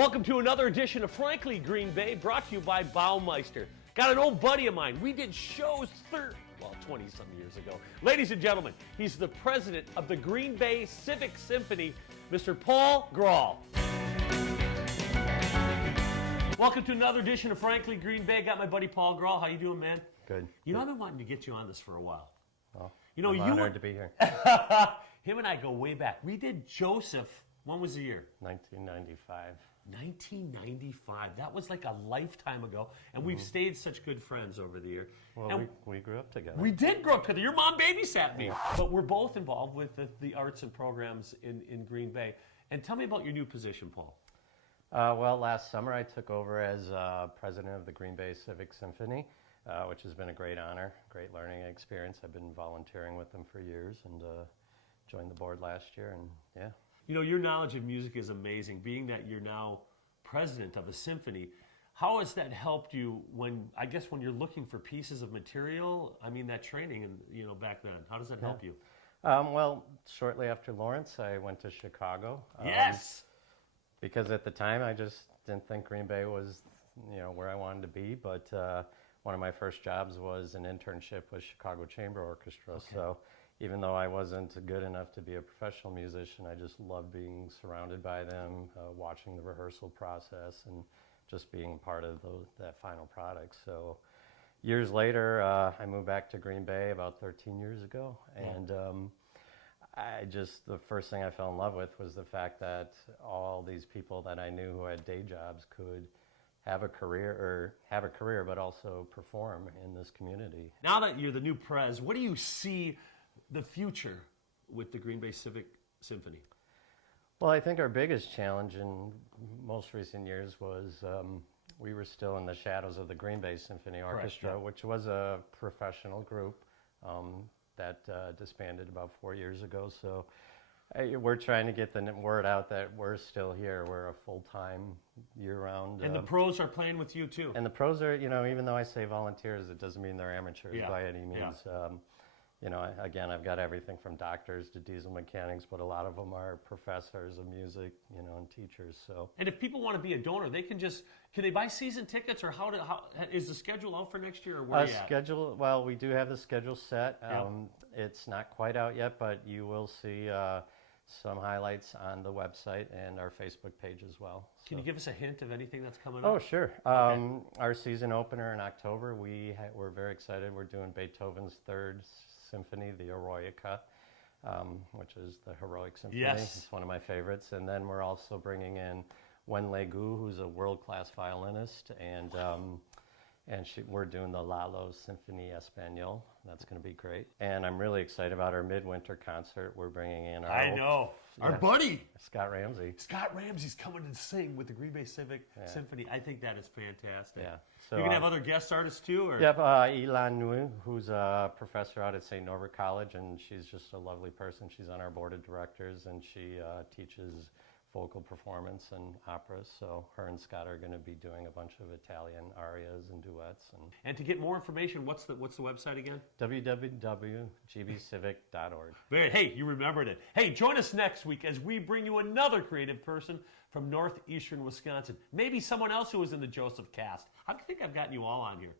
Welcome to another edition of Frankly Green Bay, brought to you by Baumeister. Got an old buddy of mine. We did shows 20-some years ago. Ladies and gentlemen, he's the president of the Green Bay Civic Symphony, Mr. Paul Grall. Welcome to another edition of Frankly Green Bay. Got my buddy Paul Grall. How you doing, man? Good. You know, I've been wanting to get you on this for a while. Well, you know, I'm honored to be here. Him and I go way back. We did Joseph. When was the year? 1995. 1995. That was like a lifetime ago, and we've stayed such good friends over the year. Well, we grew up together. We did grow up together. Your mom babysat me. But we're both involved with the arts and programs in Green Bay. And tell me about your new position, Paul. Well, last summer I took over as president of the Green Bay Civic Symphony, which has been a great honor, great learning experience. I've been volunteering with them for years and joined the board last year, and yeah. You know, your knowledge of music is amazing. Being that you're now president of a symphony, how has that helped you when you're looking for pieces of material? I mean, that training, and back then, how does that help you? Well, shortly after Lawrence, I went to Chicago. Yes! Because at the time, I just didn't think Green Bay was, where I wanted to be. But one of my first jobs was an internship with Chicago Chamber Orchestra. Okay. So even though I wasn't good enough to be a professional musician, I just loved being surrounded by them, watching the rehearsal process, and just being part of that final product. So years later, I moved back to Green Bay about 13 years ago, and the first thing I fell in love with was the fact that all these people that I knew who had day jobs could have a career, but also perform in this community. Now that you're the new prez, what do you see the future with the Green Bay Civic Symphony? Well, I think our biggest challenge in most recent years was we were still in the shadows of the Green Bay Symphony Orchestra, correct, yeah. which was a professional group that disbanded about 4 years ago. So we're trying to get the word out that we're still here. We're a full-time, year-round. And the pros are playing with you, too. And the pros are, even though I say volunteers, it doesn't mean they're amateurs by any means. Yeah. Again, I've got everything from doctors to diesel mechanics, but a lot of them are professors of music, and teachers. So. And if people want to be a donor, can they buy season tickets, or how is the schedule out for next year, or where are you at? Well, we do have the schedule set. Yeah. It's not quite out yet, but you will see some highlights on the website and our Facebook page as well. Can you give us a hint of anything that's coming up? Oh, up? sure. Okay. Our season opener in October, we're very excited. We're doing Beethoven's Third Symphony, the Eroica, which is the Heroic Symphony. Yes. It's one of my favorites. And then we're also bringing in Wen Legu, who's a world-class violinist, and we're doing the Lalo Symphony Espanol. That's going to be great. And I'm really excited about our midwinter concert. We're bringing in our buddy Scott Ramsey. Scott Ramsey's coming to sing with the Green Bay Civic Symphony. I think that is fantastic. Yeah. So, you can have other guest artists too, or? Yep. Ilan Nguyen, who's a professor out at St. Norbert College, and she's just a lovely person. She's on our board of directors, and she teaches vocal performance and operas. So her and Scott are going to be doing a bunch of Italian arias and duets. And to get more information, what's the website again? www.gbcivic.org. Hey, you remembered it. Hey, join us next week as we bring you another creative person from northeastern Wisconsin. Maybe someone else who was in the Joseph cast. I think I've gotten you all on here.